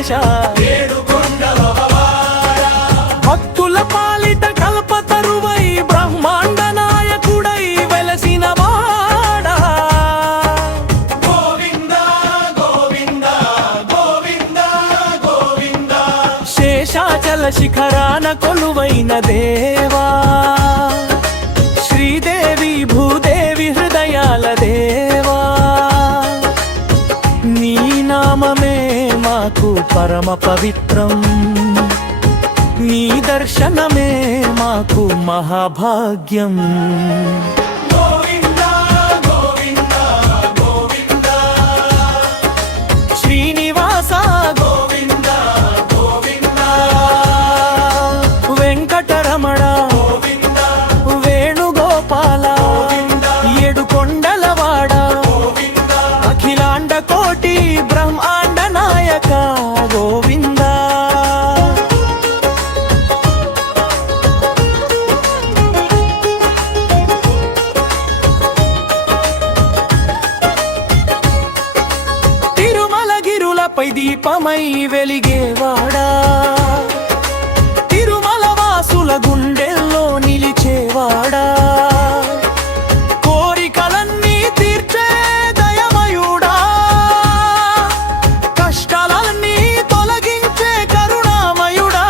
వెంకటేశ భక్తుల పాలిట కల్పతరువై బ్రహ్మాండ నాయకుడై వెలసిన వాడా గోవింద గోవింద గోవింద గోవింద శేషాచల శిఖరాన కొలువైన దేవా శ్రీదేవి భూదేవి హృదయాల దేవా నీ నామమే మాకు పరమ పవిత్రం నీ దర్శనమే మాకు మహాభాగ్యం గోవింద గోవింద గోవింద శ్రీనివాస గోవింద గోవింద వెంకటరమణ గోవింద వేణుగోపాల ఏడుకొండలవాడ గోవింద అఖిలాండ కోటి బ్రహ్మాండ నాయక గోవింద తిరుమలగిరులపై దీపమై వెలిగేవాడా తిరుమల వాసుల గుండెల్లో నిలిచేవాడా కోరికలన్నీ తీర్చే దయమయుడా కష్టాలన్నీ తొలగించే కరుణామయుడా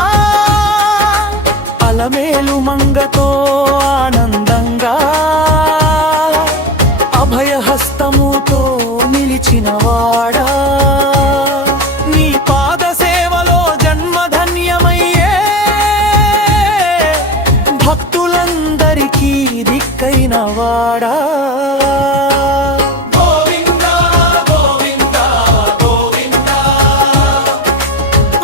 అలమేలు మంగతో ఆనందంగా అభయహస్తముతో నిలిచినవాడా నీ పాద సేవలో జన్మధన్యమయ్యే భక్తులందరికీ దిక్కైన వాడా గోవింద గోవింద గోవింద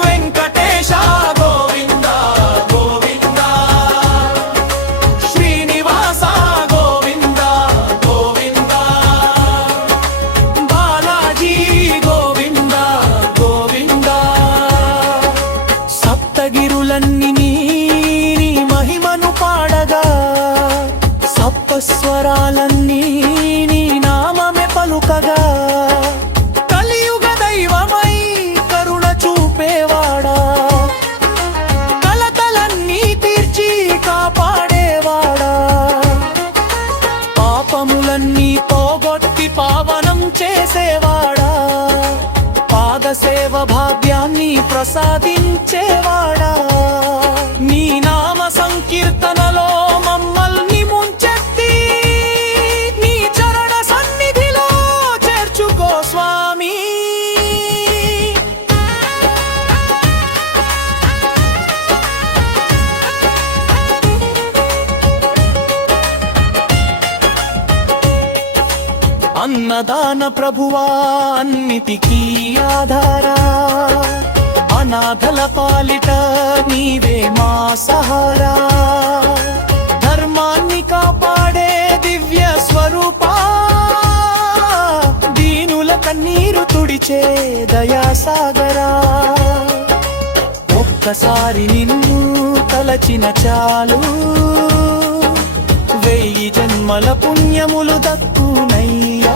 వెంకటేశ గోవింద గోవింద శ్రీనివాస గోవింద గోవింద బాలాజీ గోవింద గోవింద సప్తగిరులన్నీ నీ మహిమను పాడగా సప్తస్వరాలన్నీ నీ నామమే పలుకగా కలియుగ దైవమై కరుణ చూపేవాడా కలతలన్నీ తీర్చి కాపాడేవాడా పాపములన్నీ పోగొట్టి పావనం చేసేవాడా పాదసేవ భాగ్యాన్ని ప్రసాదించేవాడా నీ నామ సంకీర్తనలో మమ్మల్ని ముంచెత్తి నీ చరణ సన్నిధిలో చేర్చుకో స్వామి అన్నదాన ప్రభువా అన్నిటికీ ఆధారా అనాథల పాలిట నీవే మా సహారా ధర్మాన్ని కాపాడే దివ్య స్వరూపా దీనుల కన్నీరు తుడిచే దయాసాగరా ఒక్కసారి నిన్ను తలచిన చాలు 1000 జన్మల పుణ్యములు దక్కునయ్యా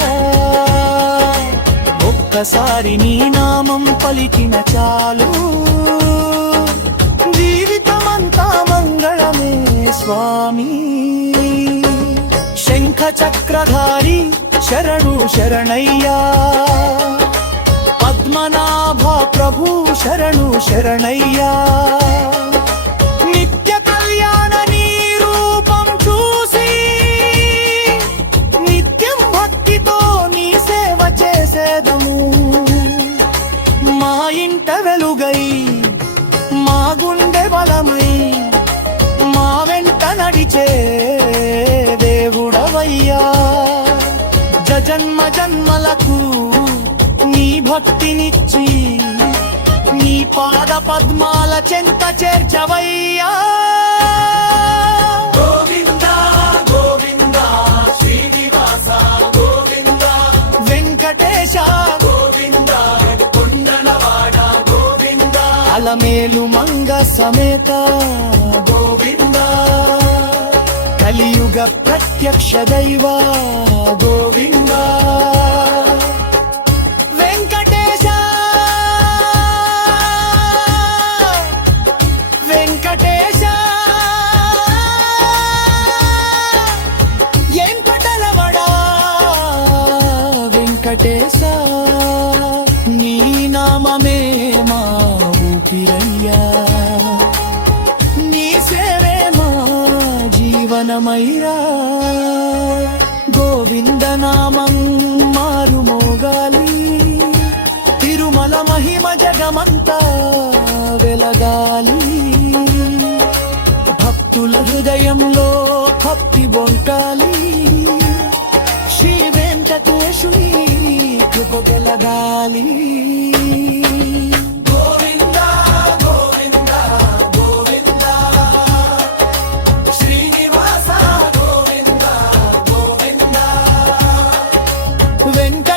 ఒక్కసారి నీ నామం పలికిన చాలు జీవితమంతా మంగళమే స్వామి శంఖ చక్రధారి శరణు శరణయ్యా పద్మనాభ ప్రభు శరణు శరణయ్యా నిత్య కళ్యాణ నీ రూపం చూసి నిత్యం భక్తితో నీ సేవ చేసేదము మా ఇంట వెలుగై మా గుండె బలమై మా వెంట నడిచే దేవుడవయ్యా జన్మ జన్మలకు నీ భక్తినిచ్చి నీ పాద పద్మాల చెంత చేర్చవయ్యా గోవింద గోవింద శ్రీనివాస గోవింద వెంకటేశ గోవింద కొండలవాడ గోవింద అలమేలు మంగ సమేత గోవింద కలియుగ ప్రత్యక్ష దైవ గోవింద వెంకటేశ వెంకటేశా నీ నామమే మా ఊపిరయ్యా నీ సేవే మా జీవనమైరా గోవింద నామం మారుమోగాలి తిరుమల మహిమ జగమంతా వెలగాలి భక్తుల హృదయంలో భక్తి బొంటాలి శ్రీ వెంకటేశుని కృప వెలగాలి గోవింద గోవింద గోవింద శ్రీనివాస గోవింద గోవింద వెంకట